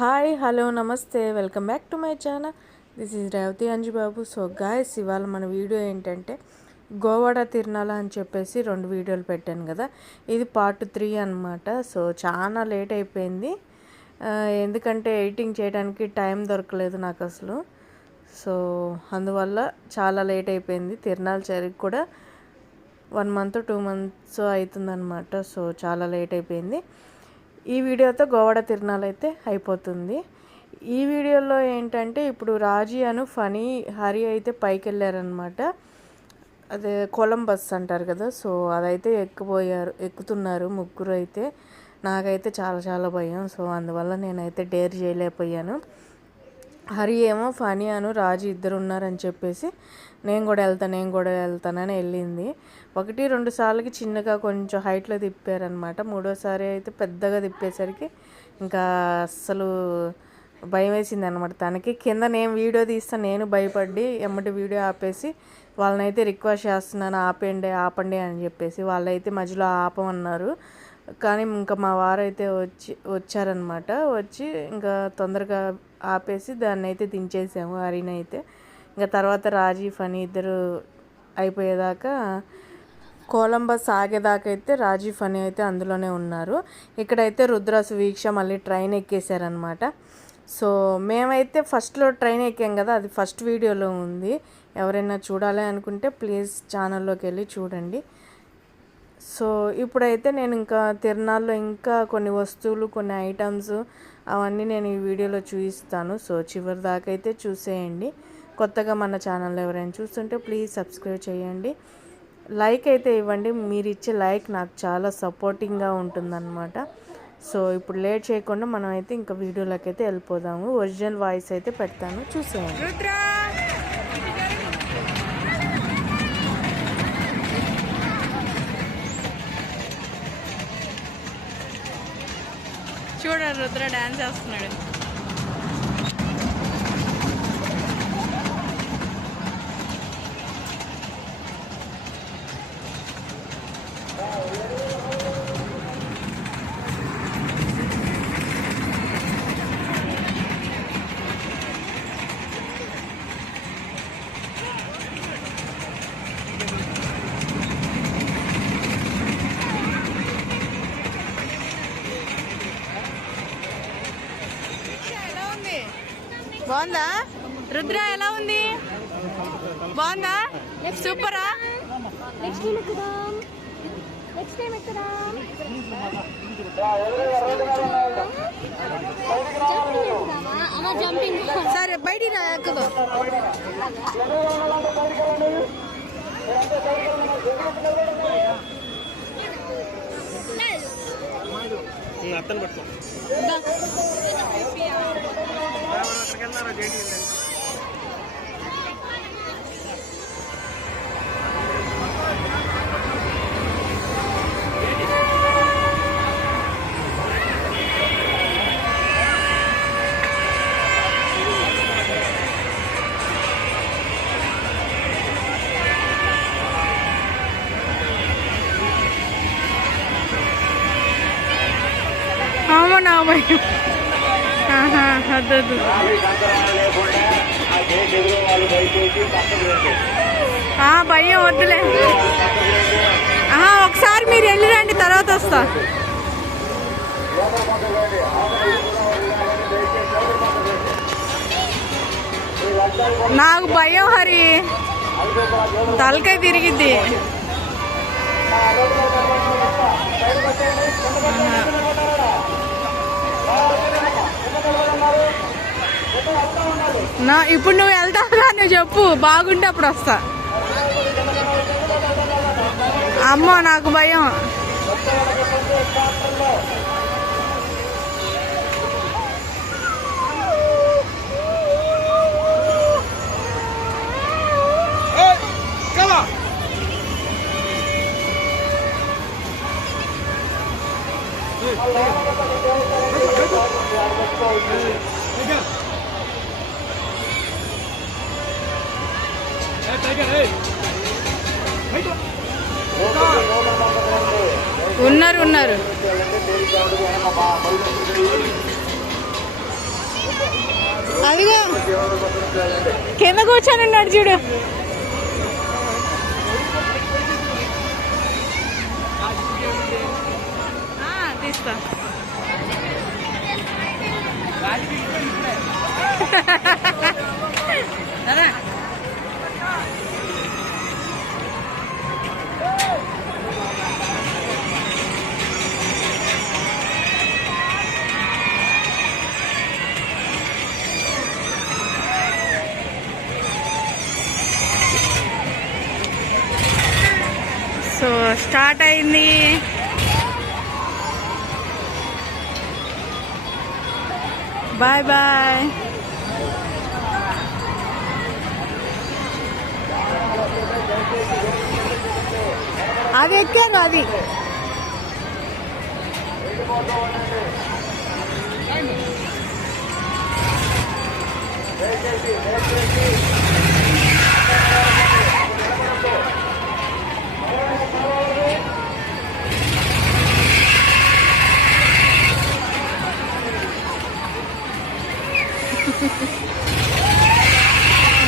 Hi hello నమస్తే welcome back to my channel. This is Revathi Anju Babu. So guys, ఇవాళ మన video ఏంటంటే గోవాడ తిరునాళ అని చెప్పేసి 2 వీడియోలు పెట్టాను కదా, ఇది పార్ట్ 3 అనమాట. సో చాలా లేట్ అయిపోయింది, ఎందుకంటే ఎడిటింగ్ చేయడానికి టైం దొరకలేదు నాకు అసలు. సో అందువల్ల చాలా లేట్ అయిపోయింది. తిరునాళ జరిగి కూడా 1 month 2 months అవుతుందన్నమాట. సో చాలా లేట్ అయిపోయింది. ఈ వీడియోతో గోవాడ తిరునాళ అయితే అయిపోతుంది. ఈ వీడియోలో ఏంటంటే ఇప్పుడు రాజీ అను ఫనీ హరి అయితే పైకి వెళ్ళారనమాట. అదే కొలంబస్ అంటారు కదా, సో అదైతే ఎక్కుతున్నారు ముగ్గురు అయితే. నాకైతే చాలా చాలా భయం. సో అందువల్ల నేనైతే డేర్ చేయలేకపోయాను. హరి ఏమో ఫనీ అను రాజు ఇద్దరు ఉన్నారని చెప్పేసి నేను కూడా వెళ్తానని వెళ్ళింది. 1-2 సార్లకి చిన్నగా కొంచెం హైట్లో తిప్పారనమాట. 3వసారి అయితే పెద్దగా తిప్పేసరికి ఇంకా అస్సలు భయం వేసింది అనమాట తనకి. కింద నేను వీడియో తీస్తాను, నేను భయపడి ఎమ్మటి వీడియో ఆపేసి వాళ్ళనైతే రిక్వెస్ట్ చేస్తున్నాను, ఆపండి అని చెప్పేసి. వాళ్ళైతే మధ్యలో ఆపమన్నారు. కానీ ఇంకా మా వారైతే వచ్చారనమాట. వచ్చి ఇంకా తొందరగా ఆపేసి దాన్ని అయితే దించేసాము హరిని అయితే. ఇంకా తర్వాత రాజీ ఫనీ ఇద్దరు అయిపోయేదాకా, కొలంబస్ ఆగేదాకా అయితే రాజీ ఫనీ అయితే అందులోనే ఉన్నారు. ఇక్కడైతే రుద్ర సువీక్ష మళ్ళీ ట్రైన్ ఎక్కేసారనమాట. సో మేమైతే ఫస్ట్లో ట్రైన్ ఎక్కాం కదా, అది ఫస్ట్ వీడియోలో ఉంది. ఎవరైనా చూడాలి అనుకుంటే ప్లీజ్ ఛానల్లోకి వెళ్ళి చూడండి. సో ఇప్పుడైతే నేను ఇంకా తిరునాళ్ళలో ఇంకా కొన్ని వస్తువులు, కొన్ని ఐటమ్స్ అవన్నీ నేను ఈ వీడియోలో చూపిస్తాను. సో చివరి దాకా అయితే చూసేయండి. కొత్తగా మన ఛానల్లో ఎవరైనా చూస్తుంటే ప్లీజ్ సబ్స్క్రైబ్ చేయండి, లైక్ అయితే ఇవ్వండి. మీరు ఇచ్చే లైక్ నాకు చాలా సపోర్టింగ్గా ఉంటుందన్నమాట. సో ఇప్పుడు లేట్ చేయకుండా మనం అయితే ఇంకా వీడియోలోకి అయితే వెళ్ళిపోదాము. ఒరిజినల్ వాయిస్ అయితే పెడతాను, చూసేయండి. చూడండి, రుద్ర డాన్స్ చేస్తున్నాడు. బాగుందా రుద్ర? ఎలా ఉంది? బాగుందా? సూపరా? సరే బయటికి రా, ఎక్కుదు. అత్తను పట్టుకో. అవునా భయం? వద్దు. భయం వద్దులే. ఒకసారి మీరు వెళ్ళిరండి, తర్వాత వస్తా. నాకు భయం హరి, తలకాయ తిరిగిద్ది. ఇప్పుడు నువ్వు వెళ్తావుగా, నువ్వు చెప్పు, బాగుంటే అప్పుడు వస్తా. అమ్మో నాకు భయం. ఉన్నారు అదిగో కింద కూర్చొని ఉన్నాడు చూడు. తీస్తా. సో స్టార్ట్ అయింది. Bye bye. అది ఎక్కాను అది.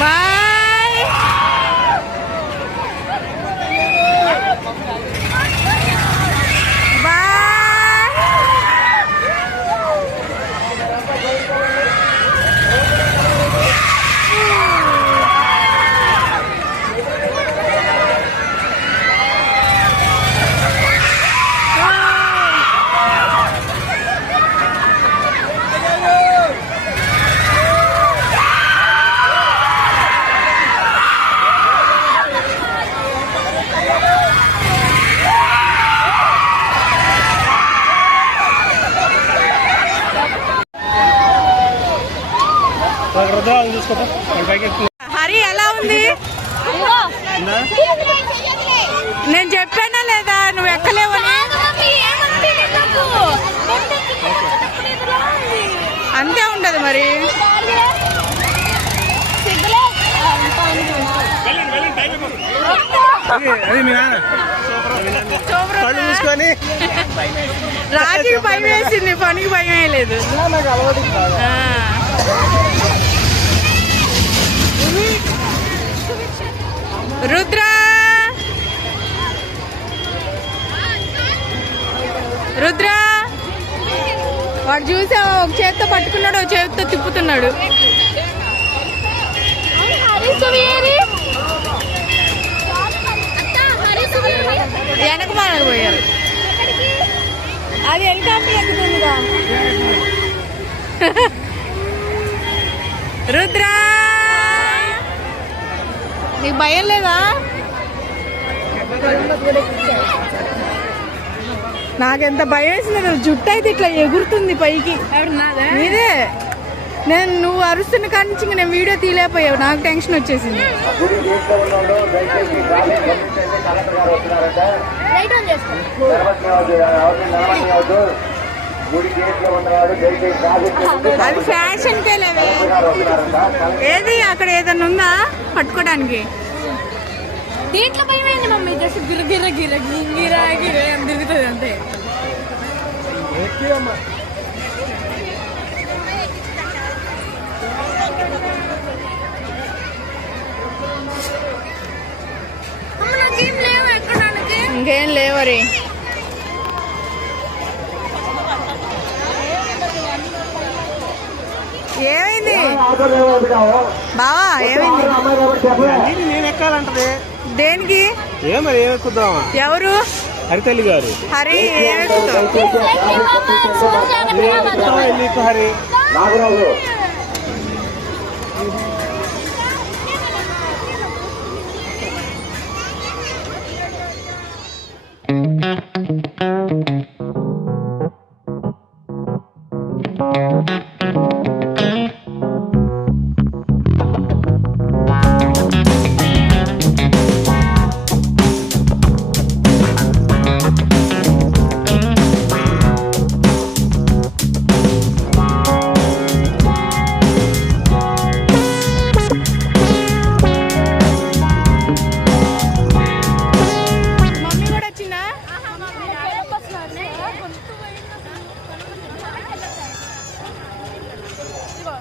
బాయ్. హరి ఎలా ఉంది? నేను చెప్పానా లేదా నువ్వు ఎక్కలేవని? అంతే ఉండదు మరి. రాజుకి భయం వేసింది, పనికి భయం వేయలేదు. రుద్ర రుద్ర వాడు చూసా, ఒక చేత్తో పట్టుకున్నాడు, ఒక చేతితో తిప్పుతున్నాడు. వెనక మనకు పోయారు. అది హెలికాప్టర్ ఎక్కుతుందిగా. రుద్ర నీకు భయం లేదా? నాకెంత భయం వేసింది. జుట్టు అయితే ఇట్లా ఎగురుతుంది పైకి. ఇదే నువ్వు అరుస్తున్న కాడి నుంచి నేను వీడియో తీయలేకపోయావు. నాకు టెన్షన్ వచ్చేసింది. అది ఫ్యాషన్కే లేవే. ఏది అక్కడ ఏదన్నా ఉందా పట్టుకోవడానికి? దీంట్లో భయమైంది మమ్మీ. జస్ట్ గిర గిర గిర గిర గిర అని తిరుగుతుంది అంతే. ఇంకేం లేవరి. ఏమైంది బావా? ఏమైంది? నేను ఎక్కాలంటది. దేనికి? ఏమరి ఏమెక్కుదామా? ఎవరు? హరితల్లి గారు. హరి హరి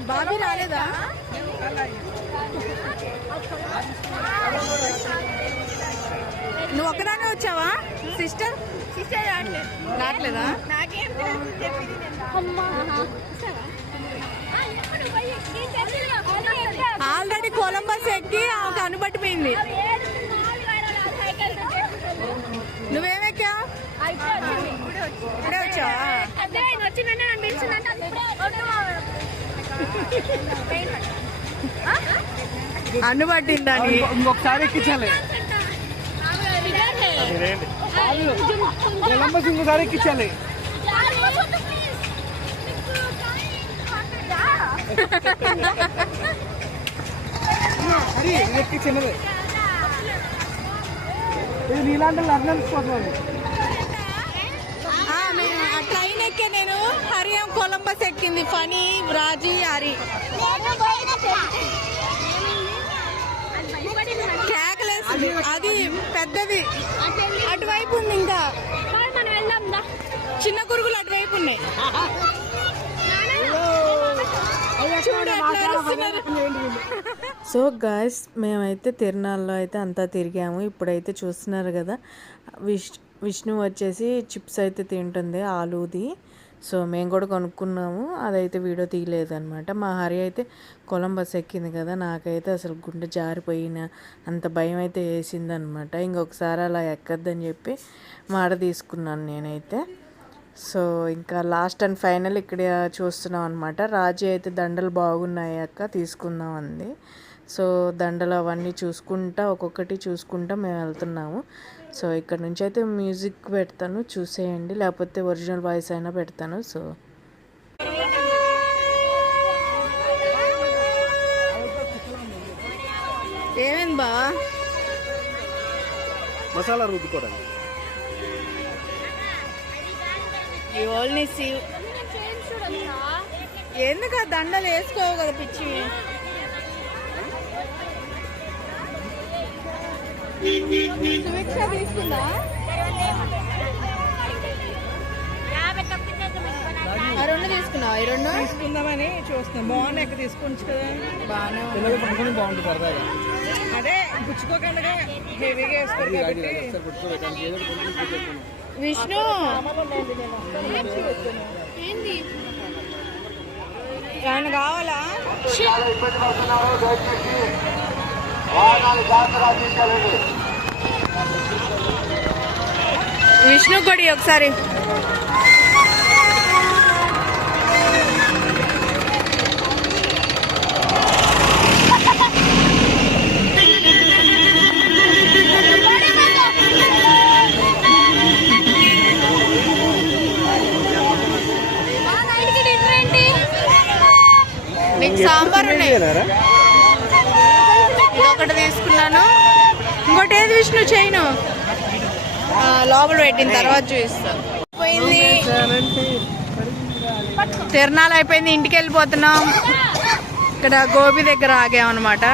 బాబీ రాలేదా? నువ్వు ఒక్కదానే వచ్చావా సిస్టర్? సిస్టర్ రావట్లేదా? ఆల్రెడీ కొలంబస్ ఎక్కి ఒక అనుబట్టిపోయింది. నువ్వేమెక్కావు? ఇప్పుడే వచ్చావా? అన్ను పట్టిందని ఇంకొకసారి ఎక్కించాలి, ఇంకోసారి ఎక్కించాలి. ఎక్కించినది ఇది నీలాంటి అర్థిపోతున్నాను. ట్రైన్ ఎక్కే నేను. హరియం కొలంబస్ ఎక్కింది, ఫనీ, రాజీ, హరి. కేకలేసింది, అది పెద్దది అటువైపు ఉంది. ఇంకా చిన్న గురుగులు అటువైపు ఉన్నాయి. సో గాయస్, మేమైతే తిరునాళ్ళలో అయితే అంతా తిరిగాము. ఇప్పుడైతే చూస్తున్నారు కదా, విష్ణు వచ్చేసి చిప్స్ అయితే తింటుంది, ఆలూది. సో మేము కూడా కొనుక్కున్నాము, అదైతే వీడియో తీయలేదన్నమాట. మా హరి అయితే కొలంబస్ ఎక్కింది కదా, నాకైతే అసలు గుండె జారిపోయిన అంత భయం అయితే వేసిందనమాట. ఇంకొకసారి అలా ఎక్కద్దని చెప్పి మాట తీసుకున్నాను నేనైతే. సో ఇంకా లాస్ట్ అండ్ ఫైనల్ ఇక్కడ చూస్తున్నాం అనమాట. రాజీ అయితే దండలు బాగున్నాయి అక్క, తీసుకుందాం అంది. సో దండలు అవన్నీ చూసుకుంటా, ఒక్కొక్కటి చూసుకుంటా మేము వెళ్తున్నాము. సో ఇక్కడ నుంచి అయితే మ్యూజిక్ పెడతాను, చూసేయండి, లేకపోతే ఒరిజినల్ వాయిస్ అయినా పెడతాను. సో ఏమైంది బా? మసాలా రుద్దుకోవడానికి ఎందుకు దండలు వేసుకోవు కదా పిచ్చి. సువిక్ష తీసుకుందా? ఆ రెండు తీసుకున్నావా? ఈ రెండు తీసుకుందామని చూస్తున్నాం. బాగున్నాయి, ఎక్కడ తీసుకోవచ్చు కదా. బాగానే బాగుంటుంది సరదాగా. అదే పుచ్చుకోకుండా హెవీగా వేసుకోరు కాబట్టి. విష్ణు ఏమైనా కావాలా? విష్ణు కొడి ఒకసారి. నీకు సాంబార్ ఉన్నాయి, ఒకటి తీసుకున్నాను. ఇంకోటి ఏది విష్ణు చైను లోపల పెట్టిన తర్వాత చూపిస్తాను. పోయింది, తిరణాలు అయిపోయింది, ఇంటికి వెళ్ళిపోతున్నాం. ఇక్కడ గోబీ దగ్గర ఆగామన్నమాట.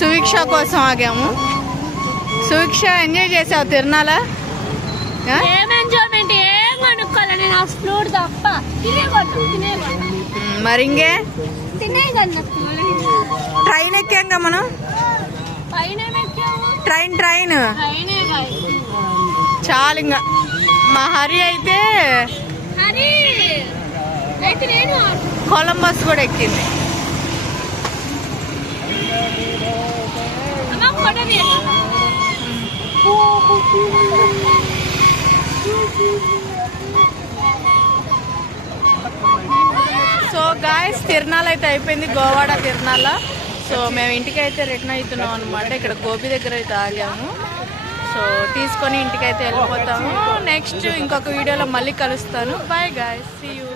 సువిక్ష కోసం ఆగాము. సువిక్ష ఎంజాయ్ చేసావు తిరణాల? మరి ఇంకే ట్రైన్ ఎక్కాక మనం. ట్రైన్ చాలు. ఇంకా మా హరి అయితే కొలంబస్ కూడా ఎక్కింది. సో గాయస్, తిరునాళ్ళ అయితే అయిపోయింది, గోవాడ తిరునాళ్ళ. సో మేము ఇంటికి అయితే రిటర్న్ అవుతున్నాం అనమాట. ఇక్కడ గోబీ దగ్గర అయితే ఆగాము. సో తీసుకొని ఇంటికి అయితే వెళ్ళిపోతాము. నెక్స్ట్ ఇంకొక వీడియోలో మళ్ళీ కలుస్తాను. Bye guys, see you.